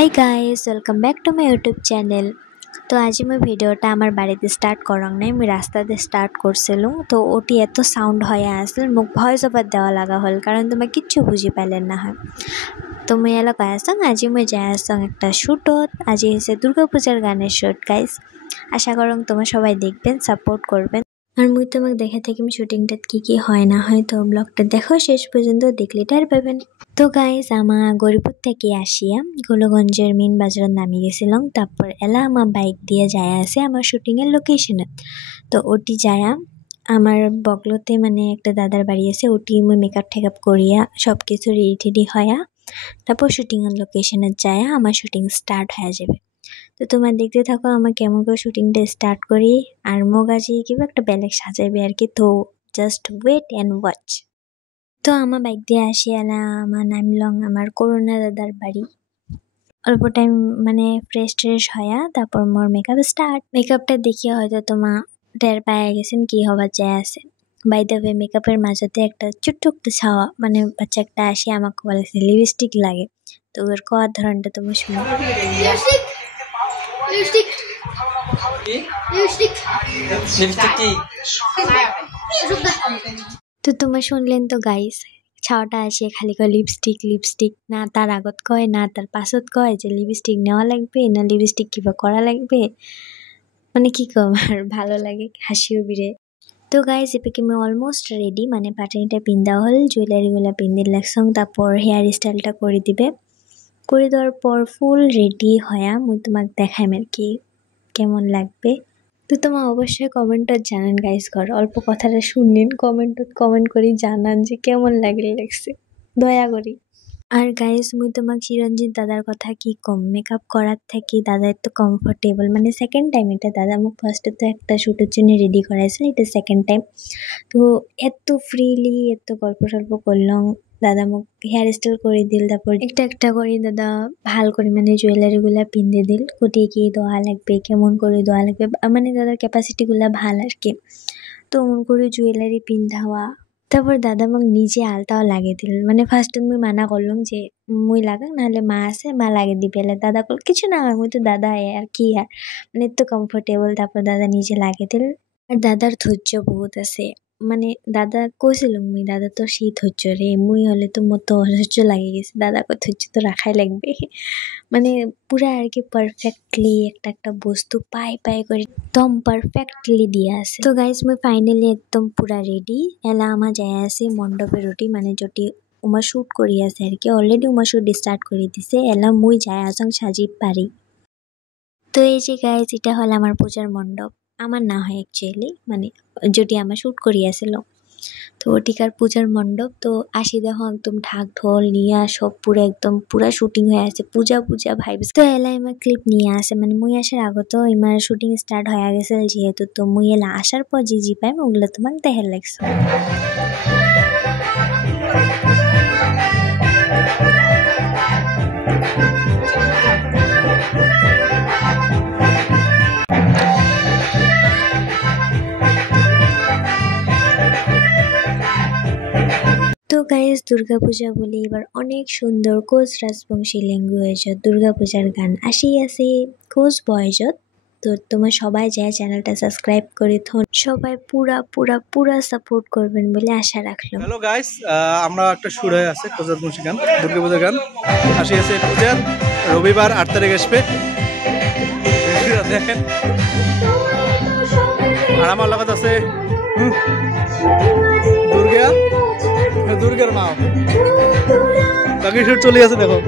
Hi guys welcome back to my YouTube channel. তো আজি মই ভিডিওটা আমার বাড়িতে স্টার্ট করং নাই, আমি রাস্তাতে স্টার্ট করছিলাম। তো ওটি এত সাউন্ড হয়ে আসল, মোক ভয়েস ওভার দেওয়া লাগা হল, কারণ তোমরা কিচ্ছু বুঝি পাইলেন না হয়। তো মই এলা কয়ে আসং আজি মই যাই আসং একটা শ্যুটত। আজি হচ্ছে দুর্গা পূজার গানের শ্যুট গাইজ। আশা করং তোমরা সবাই দেখবেন, সাপোর্ট করবেন। আর মুই তোমাকে দেখে থাকিম শুটিংটা কি হয় না হয়। তো ব্লগটা দেখো শেষ পর্যন্ত, দেখলে টের পাবেন। তো গাইজ আমার গরিপুর থেকে আসিয়া গোলগঞ্জের মেন বাজারত নামি গেছিলাম। তারপর এলা আমার বাইক দিয়ে যায় আছে আমার শুটিংয়ের লোকেশনে। তো ওটি যায়া আমার বগলতে মানে একটা দাদার বাড়ি আছে, ওটি মুই মেকআপ টেকআপ করিয়া সব কিছু রেডি টেডি হয়া তারপর শুটিংয়ের লোকেশনে যায়া আমার শুটিং স্টার্ট হয়ে যাবে। তো তোমার দেখতে থাকো আমার কেমন করে শুটিংটা স্টার্ট করি, আর মোক আজি কিবা একটা বেলেগ সাজাইবে আর কি। তো জাস্ট ওয়েট অ্যান্ড ওয়াচ। তো আমার বাইক দিয়ে আসি এলা আমার নামলং আমার করুণা দাদার বাড়ি। অল্প টাইম মানে ফ্রেশ ট্রেশ হয়া তারপর মোর মেকআপ স্টার্ট। মেকআপটা দেখিয়ে হয়তো তোমার টের পায়ে গেছেন কি হবার যায় আছে। বাই দ্য ওয়ে মেকআপের মাঝতে একটা ছোট্ট একটা ছাওয়া মানে বাচ্চা একটা আসি আমাকে বলেছে লিপস্টিক লাগে। তো ওর কোয়ার ধরনটা তুমি শুনো। তো তোমরা শুনলেন তো গাইস, ছাওয়াটা আসে খালি কয় লিপস্টিক লিপস্টিক, না তার আগত কয় না তার পাছত কয় যে লিপস্টিক নেওয়া লাগবে না লিপস্টিক কিবা করা লাগবে, মানে কি কম আর ভালো লাগে, হাসিও বিরে। তো গাইস এপিকে আমি অলমোস্ট রেডি, মানে পাটানিটা পিন্দা হল, জুয়েলারিগুলো পিন্দি লাগছং। তারপর হেয়ার স্টাইলটা করে দিবে, করে দেওয়ার পর ফুল রেডি হয়া মুই তোমাকে দেখাইম আর কি কেমন লাগবে। তো তোমার অবশ্যই কমেন্টত জানান গাইস, ঘর অল্প কথাটা শুনলেন, কমেন্ট করি জানান যে কেমন লাগছে দয়া করি। আর গাইস মুই তোমাকে চিরঞ্জিত দাদার কথা কি কম, মেকআপ করার থেকে দাদা এত কমফোর্টেবল, মানে সেকেন্ড টাইম এটা। দাদা মুখ ফার্স্টে তো একটা শ্যুটের জন্য রেডি করাইছিল, এটা সেকেন্ড টাইম। তো এত ফ্রিলি এত গল্প টল্প করলাম, দাদা মোক হেয়ার স্টাইল করে দিল, তারপর একটা একটা করে দাদা ভাল করে মানে জুয়েলারিগুলা পিন্দে দিল, কোটি কি দেওয়া লাগবে কেমন করে দেওয়া লাগবে, মানে দাদার ক্যাপাসিটিগুলা ভাল আর কি। তো ওমন করে জুয়েলারি পিন্ধাওয়া, তারপর দাদা মোক নিজে আলতাও লাগিয়ে দিল। মানে ফার্স্টে মুই মানা করলাম যে মুই লাগাক, নাহলে মা আছে মা লাগিয়ে দিবে। দাদা কল কিছু না হয়, মুই তো দাদা আর কি আর, মানে এত কমফোর্টেবল। তারপর দাদা নিজে লাগিয়ে দিল। আর দাদার ধৈর্য বহুত আছে, মানে দাদা কইছিল মুই দাদা তো সেই ধৈর্য রে, মুই হলে তো মোর তো অসহ্য লাগে গেছে, দাদা কো ধৈর্য তো রাখাই লাগবে। মানে পুরা আর কি পারফেক্টলি একটা একটা বস্তু পাই করে একদম পারফেক্টলি দিয়ে আছে। তো গাইস মুই ফাইনালি একদম পুরা রেডি। এলা আমার যায় আছে মণ্ডপের ওটি, মানে যেটি উমা শ্যুট করি আছে আর কি, অলরেডি উমা শ্যুট স্টার্ট করে দিছে। এলা মুই যায় আসং সাজি পারি। তো এই যে গাইস এটা হল আমার পূজার মণ্ডপ, আমার না হয় অ্যাকচুয়ালি, মানে যেটি আমার শ্যুট করিয়াছিল। তো ওটিকার পূজার মণ্ডপ। তো আসি দেখো একদম ঢাক ঢোল নিয়ে সব পুরো একদম পুরা শুটিং হয়ে আছে, পূজা পূজা ভাইবস। তো এলা আমার ক্লিপ নিয়ে আসে, মানে মুই আসার আগত আমার শুটিং স্টার্ট হয়ে গেছে যেহেতু। তো মুই এলা আসার পর জি পাইম ওগুলো তোমাকে দেখে লাগছে। তো গাইস দুর্গাপূজা বলে এবার অনেক সুন্দর কোচ রাজবংশী ল্যাঙ্গুয়েজত দুর্গাপূজার গান আসি আছে কোচ বয়েজত। তো তোমার সবাই যায় চ্যানেলটা সাবস্ক্রাইব করে থন, সবাই পুরা পুরা পুরা সাপোর্ট করবেন বলে আশা রাখলাম। হ্যালো গাইস, আমরা একটা শুরু হয়ে আছে কোচ রাজবংশী গান, দুর্গাপূজার গান আসি আছে পূজার রবিবার 8 তারিখ আসবে, দেখেন। আর আমার লগত আছে দুর্গার মা, বাকি শুট চলে আছে দেখো।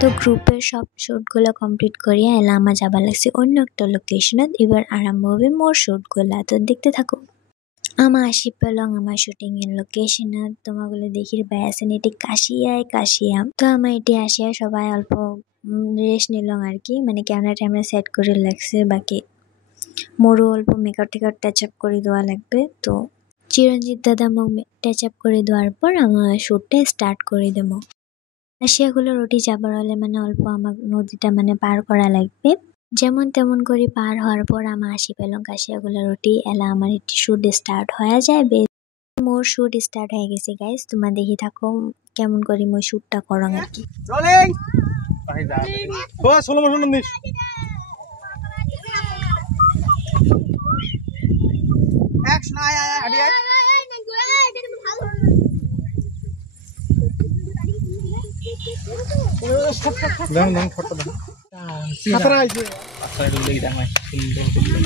তো গ্রুপের সব শ্যুটগুলো কমপ্লিট করিয়া এলা আমার যাবার লাগছে অন্য একটা লোকেশনত। এবার আরম্ভ হবে মোর শ্যুটগুলা, তো দেখতে থাকো। আমার আসি পেলং আমার শুটিং এর লোকেশনত, তোমাগুলো দেখির বায়াসেন এটি কাশিয়া। তো আমার এটি আসিয়া সবাই অল্প রেস্ট নিলং আর কি, মানে ক্যামেরা সেট করে লাগছে, বাকি মোরও অল্প মেকআপ টেকআপ টাচ আপ করে দেওয়া লাগবে। তো চিরঞ্জিত দাদা মোক টাচ আপ করে দেওয়ার পর আমার শ্যুটটা স্টার্ট করে দেবো। আসিয়াগুলো রুটি যাবার হলে মানে অল্প আমার নদীটা মানে পার করা লাগবে। যেমন তেমন করে পার হওয়ার পর আমি আসি পেলাম কাশিয়াগুলা রুটি এলা আমার একটি শুট স্টার্ট হয়ে যায় মোর শুট স্টার্ট হয়ে গেছে গাইস তোমার দেখি থাকো কেমন করে মই শুটটা করং আর কি রোলিং ও সোলো মোশন দিস অ্যাকশন আয় আয় হাডি আয় দাম দাম ফটো দাম খাতরা আইছে আচ্ছা এটা লাগি দাম আই সুন্দর করতে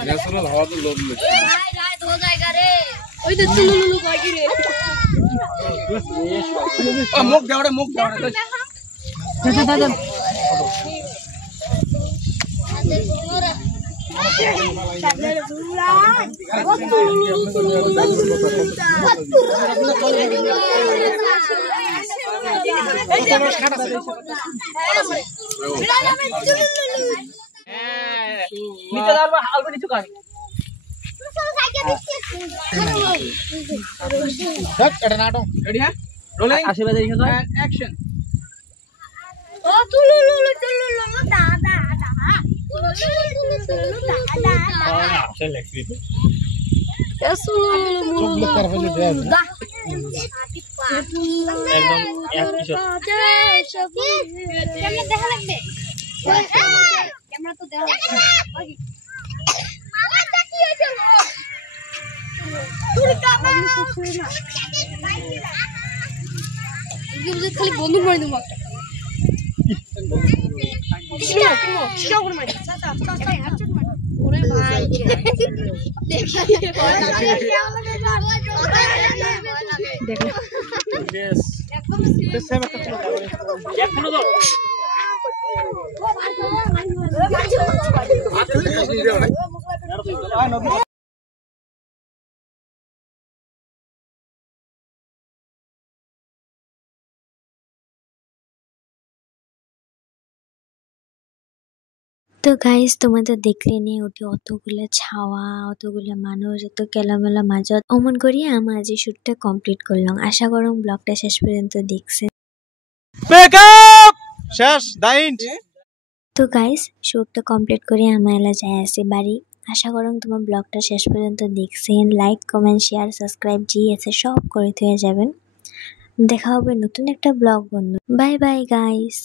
ন্যাশনাল হাওয়া তো লোড লে রাত हो जाएगा रे ওই তো চুলুলু কই কি রে মুখ দাওড়ে দাদা নিচে দাঁড়াবা অল্প নিচু কর এটা নাটো রেডি হ্যাঁ রোলিং আশীর্বাদ দেখো তো অ্যাকশন ও তুলুলু দাদা তুলুলু দাদা আসলে লেখছি চুপ কর বলে দে একদম এক কিশোর ক্যামেরা দেখা লাগবে ক্যামেরা তো দেখা লাগবে মামা কি হইছে তুই ক্যামেরা না খালি বন্ধু মারি দেব একটা করে মারি ওরে ভাই দেখো বেশ একদম সেম একটা ফলো দাও এক ফলো দাও তো গাইস তোমরা তো দেখলে নি ওটি অতগুলা ছাওয়া অতগুলা মানুষ এত কেলামেলা মাজত অমন করিয়া আমার আজ শুটটা কমপ্লিট করলাম আশা করুন ব্লগটা শেষ পর্যন্ত দেখছেন মেকআপ শেষ দাইন্ট তো গাইস শুটটা কমপ্লিট করে আমার এলা যায় আছে বাড়ি আশা করুন তোমার ব্লগটা শেষ পর্যন্ত দেখছেন লাইক কমেন্ট শেয়ার সাবস্ক্রাইব জি আছে সব করে দিয়ে যাবেন দেখা হবে নতুন একটা ব্লগ বন্ধু বাই বাই গাইস